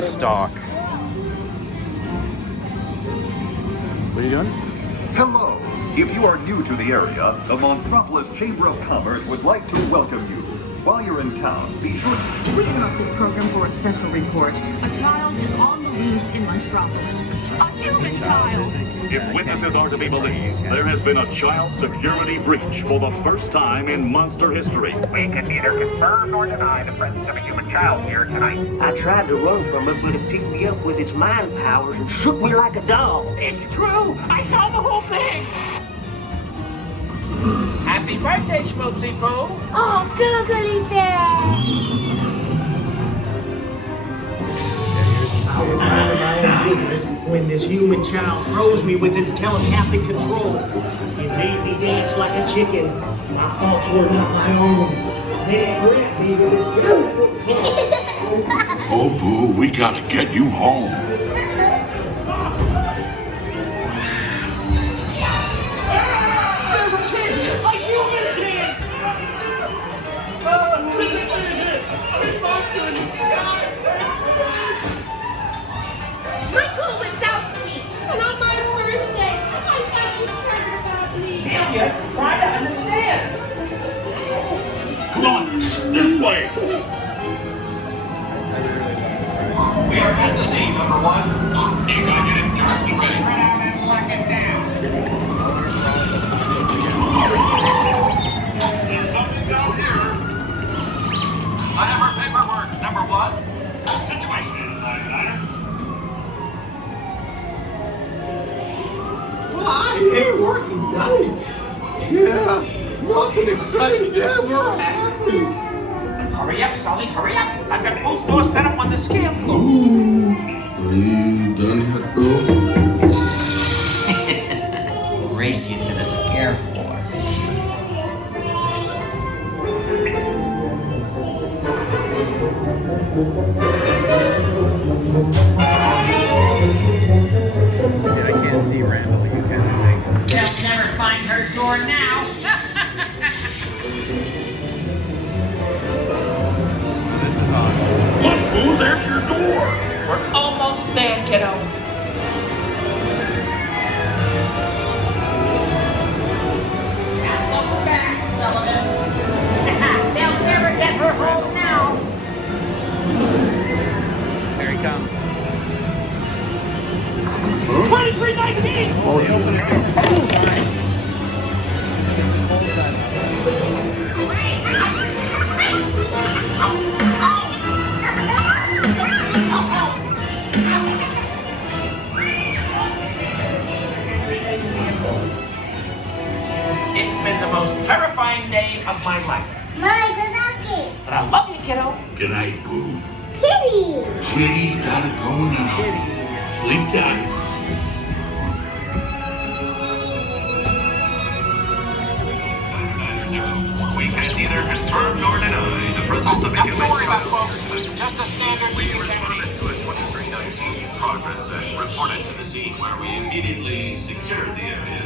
stock. What are you doing? Hello. If you are new to the area, the Monstropolis Chamber of Commerce would like to welcome you. While you're in town, be sure to... We interrupt this program for a special report. A child is on the loose in Monstropolis. A human child! If witnesses are to be believed, there has been a child security breach for the first time in monster history. We can neither confirm nor deny the presence of a human child here tonight. I tried to run from it, but it picked me up with its mind powers and shook me like a dog. It's true! I saw the whole thing! Happy birthday, Schmoopsy Poo! Oh, googly bear! When this human child froze me with its telepathic control, it made me dance like a chicken. My thoughts were not my own. Then it gripped me with its Oh, Boo, we gotta get you home. There's a kid! A human kid! Sweet monster in the sky! Michael was so sweet, and on my birthday, I thought you cared about me. Celia, try to understand! Come on, this way. We are at the scene, number one. You gotta get in charge, ready? Spread out and lock it down. There's nothing down here. I have our paperwork. Number one. Situation designer. I hate working nights. Yeah, nothing exciting ever happens. Hurry up, Sulley, hurry up! I've got both doors set up on the scare floor. Ooh, are you done yet, Boo? We'll race you to the scare floor. See, I can't see Randall, you kind of think. They'll never find her door now. This is awesome. Look, Boo, there's your door. We're almost there, kiddo. Now circle back, Sullivan. They'll never get her home now. There he comes. 2319! Oh, they open it. It's been the most terrifying day of my life. My Gazaki! But I love you, kiddo. Good night, Boo. Kitty! Kitty's gotta go now. Sleep tight. We can neither confirm nor deny the presence of a human Don't worry about child. folks. Just a standard We meeting responded to a 2319 progress and reported to the scene where we immediately secured the area.